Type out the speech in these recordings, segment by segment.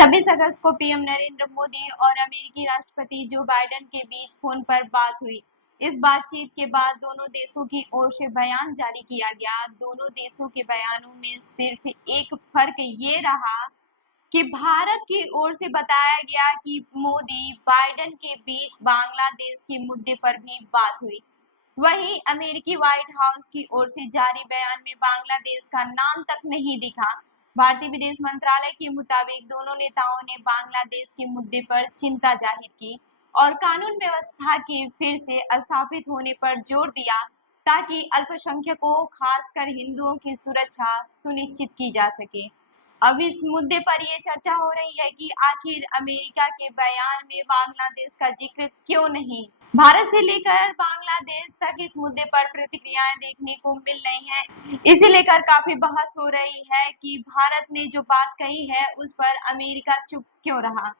26 अगस्त को पीएम नरेंद्र मोदी और अमेरिकी राष्ट्रपति जो बाइडेन के बीच फोन पर बात हुई। इस बातचीत के बाद दोनों देशों की ओर से बयान जारी किया गया। दोनों देशों के बयानों में सिर्फ एक फर्क ये रहा कि भारत की ओर से बताया गया कि मोदी बाइडेन के बीच बांग्लादेश के मुद्दे पर भी बात हुई। वहीं अमेरिकी व्हाइट हाउस की ओर से जारी बयान में बांग्लादेश का नाम तक नहीं दिखा। भारतीय विदेश मंत्रालय के मुताबिक दोनों नेताओं ने बांग्लादेश के मुद्दे पर चिंता जाहिर की और कानून व्यवस्था के फिर से स्थापित होने पर जोर दिया ताकि अल्पसंख्यकों खासकर हिंदुओं की सुरक्षा सुनिश्चित की जा सके। अब इस मुद्दे पर ये चर्चा हो रही है कि आखिर अमेरिका के बयान में बांग्लादेश का जिक्र क्यों नहीं। भारत से लेकर बांग्लादेश तक इस मुद्दे पर प्रतिक्रियाएं देखने को मिल रही हैं। इसे लेकर काफी बहस हो रही है कि भारत ने जो बात कही है उस पर अमेरिका चुप क्यों रहा।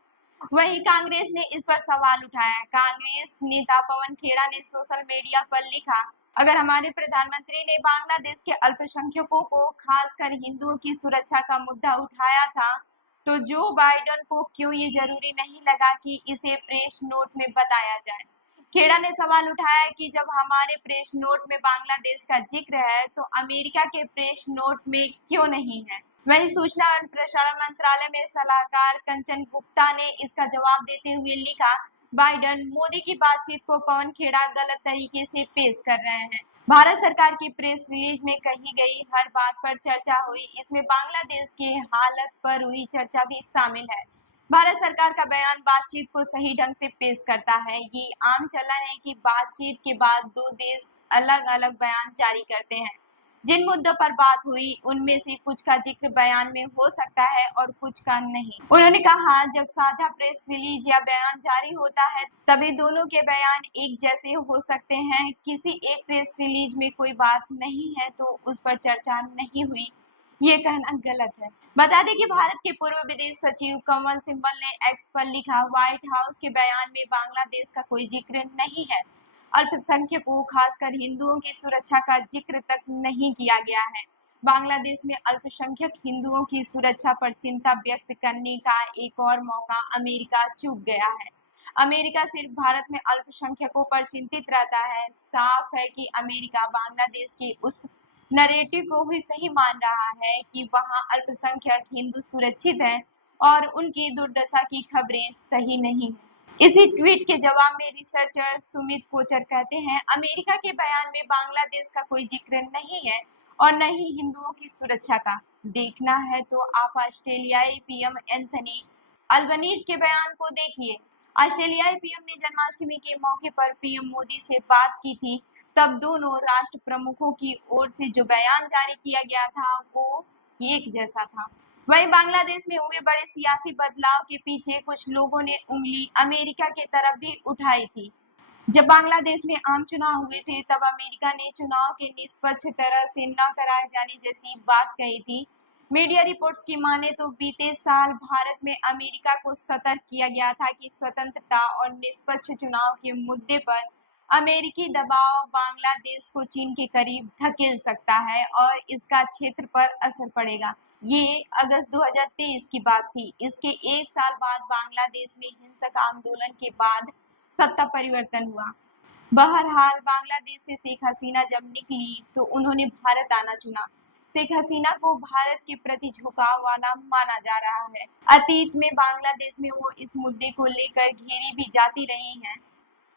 वहीं कांग्रेस ने इस पर सवाल उठाया। कांग्रेस नेता पवन खेड़ा ने सोशल मीडिया पर लिखा, अगर हमारे प्रधानमंत्री ने बांग्लादेश के अल्पसंख्यकों को खासकर हिंदुओं की सुरक्षा का मुद्दा उठाया था तो जो बाइडेन को क्यों ये जरूरी नहीं लगा कि इसे प्रेस नोट में बताया जाए। खेड़ा ने सवाल उठाया कि जब हमारे प्रेस नोट में बांग्लादेश का जिक्र है तो अमेरिका के प्रेस नोट में क्यों नहीं है। वहीं सूचना और प्रसारण मंत्रालय में सलाहकार कंचन गुप्ता ने इसका जवाब देते हुए लिखा, बाइडेन मोदी की बातचीत को पवन खेड़ा गलत तरीके से पेश कर रहे हैं। भारत सरकार की प्रेस रिलीज में कही गई हर बात पर चर्चा हुई, इसमें बांग्लादेश की हालत पर हुई चर्चा भी शामिल है। भारत सरकार का बयान बातचीत को सही ढंग से पेश करता है। ये आम चलन है कि बातचीत के बाद दो देश अलग अलग बयान जारी करते हैं। जिन मुद्दों पर बात हुई उनमें से कुछ का जिक्र बयान में हो सकता है और कुछ का नहीं। उन्होंने कहा, जब साझा प्रेस रिलीज या बयान जारी होता है तभी दोनों के बयान एक जैसे हो सकते हैं। किसी एक प्रेस रिलीज में कोई बात नहीं है तो उस पर चर्चा नहीं हुई, ये कहना गलत है। बता दें कि भारत के पूर्व विदेश सचिव कमल सिब्बल ने एक्स पर लिखा, व्हाइट हाउस के बयान में बांग्लादेश का कोई जिक्र नहीं है। अल्पसंख्यकों खासकर हिंदुओं की सुरक्षा का जिक्र तक नहीं किया गया है। बांग्लादेश में अल्पसंख्यक हिंदुओं की सुरक्षा पर चिंता व्यक्त करने का एक और मौका अमेरिका चूक गया है। अमेरिका सिर्फ भारत में अल्पसंख्यकों पर चिंतित रहता है। साफ है कि अमेरिका बांग्लादेश के उस नरेटिव को भी सही मान रहा है कि वहां अल्पसंख्यक हिंदू सुरक्षित हैं और उनकी दुर्दशा की खबरें सही नहीं है। इसी ट्वीट के जवाब में रिसर्चर सुमित कोचर कहते हैं, अमेरिका के बयान में बांग्लादेश का कोई जिक्र नहीं है और न ही हिंदुओं की सुरक्षा का। देखना है तो आप ऑस्ट्रेलियाई पीएम एंथनी अल्बनीज के बयान को देखिए। ऑस्ट्रेलियाई पीएम ने जन्माष्टमी के मौके पर पीएम मोदी से बात की थी। तब दोनों राष्ट्र प्रमुखों की ओर से जो बयान जारी किया गया था वो एक जैसा था। वहीं बांग्लादेश में हुए बड़े सियासी बदलाव के पीछे कुछ लोगों ने उंगली अमेरिका की तरफ भी उठाई थी। जब बांग्लादेश में आम चुनाव हुए थे तब अमेरिका ने चुनाव के निष्पक्ष तरह से न कराए जाने जैसी बात कही थी। मीडिया रिपोर्ट्स की माने तो बीते साल भारत में अमेरिका को सतर्क किया गया था कि स्वतंत्रता और निष्पक्ष चुनाव के मुद्दे पर अमेरिकी दबाव बांग्लादेश को चीन के करीब धकेल सकता है और इसका क्षेत्र पर असर पड़ेगा। ये अगस्त 2023 की बात थी। इसके एक साल बाद बांग्लादेश में हिंसक आंदोलन के बाद सत्ता परिवर्तन हुआ। बहरहाल बांग्लादेश से शेख हसीना जब निकली तो उन्होंने भारत आना चुना। शेख हसीना को भारत के प्रति झुकाव वाला माना जा रहा है। अतीत में बांग्लादेश में वो इस मुद्दे को लेकर घेरी भी जाती रही हैं।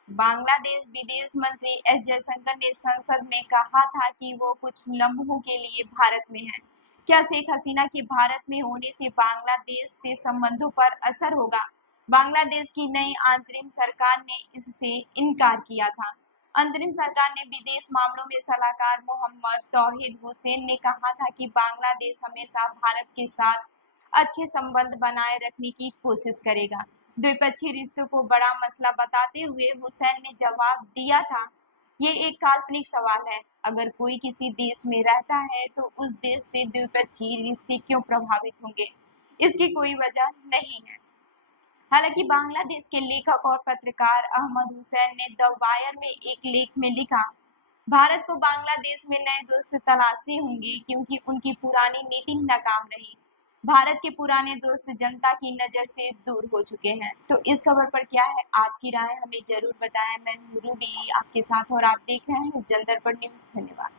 बांग्लादेश विदेश मंत्री एस जयशंकर ने संसद में कहा था कि वो कुछ लम्हों के लिए भारत में हैं। क्या शेख हसीना के भारत में होने से बांग्लादेश से संबंधों पर असर होगा? बांग्लादेश की नई अंतरिम सरकार ने इससे इनकार किया था। अंतरिम सरकार ने विदेश मामलों में सलाहकार मोहम्मद तौहीद हुसैन ने कहा था कि बांग्लादेश हमेशा भारत के साथ अच्छे संबंध बनाए रखने की कोशिश करेगा। द्विपक्षीय रिश्तों को बड़ा मसला बताते हुए हुसैन ने जवाब दिया था, ये एक काल्पनिक सवाल है। अगर कोई किसी देश में रहता है तो उस देश से द्विपक्षीय रिश्ते क्यों प्रभावित होंगे? इसकी कोई वजह नहीं है। हालांकि बांग्लादेश के लेखक और पत्रकार अहमद हुसैन ने द वायर में एक लेख में लिखा, भारत को बांग्लादेश में नए दोस्त तलाशने होंगे क्योंकि उनकी पुरानी नीति नाकाम रही। भारत के पुराने दोस्त जनता की नजर से दूर हो चुके हैं। तो इस खबर पर क्या है आपकी राय, हमें जरूर बताएं। मैं हूं रूबी आपके साथ और आप देख रहे हैं जनदर्पण न्यूज। धन्यवाद।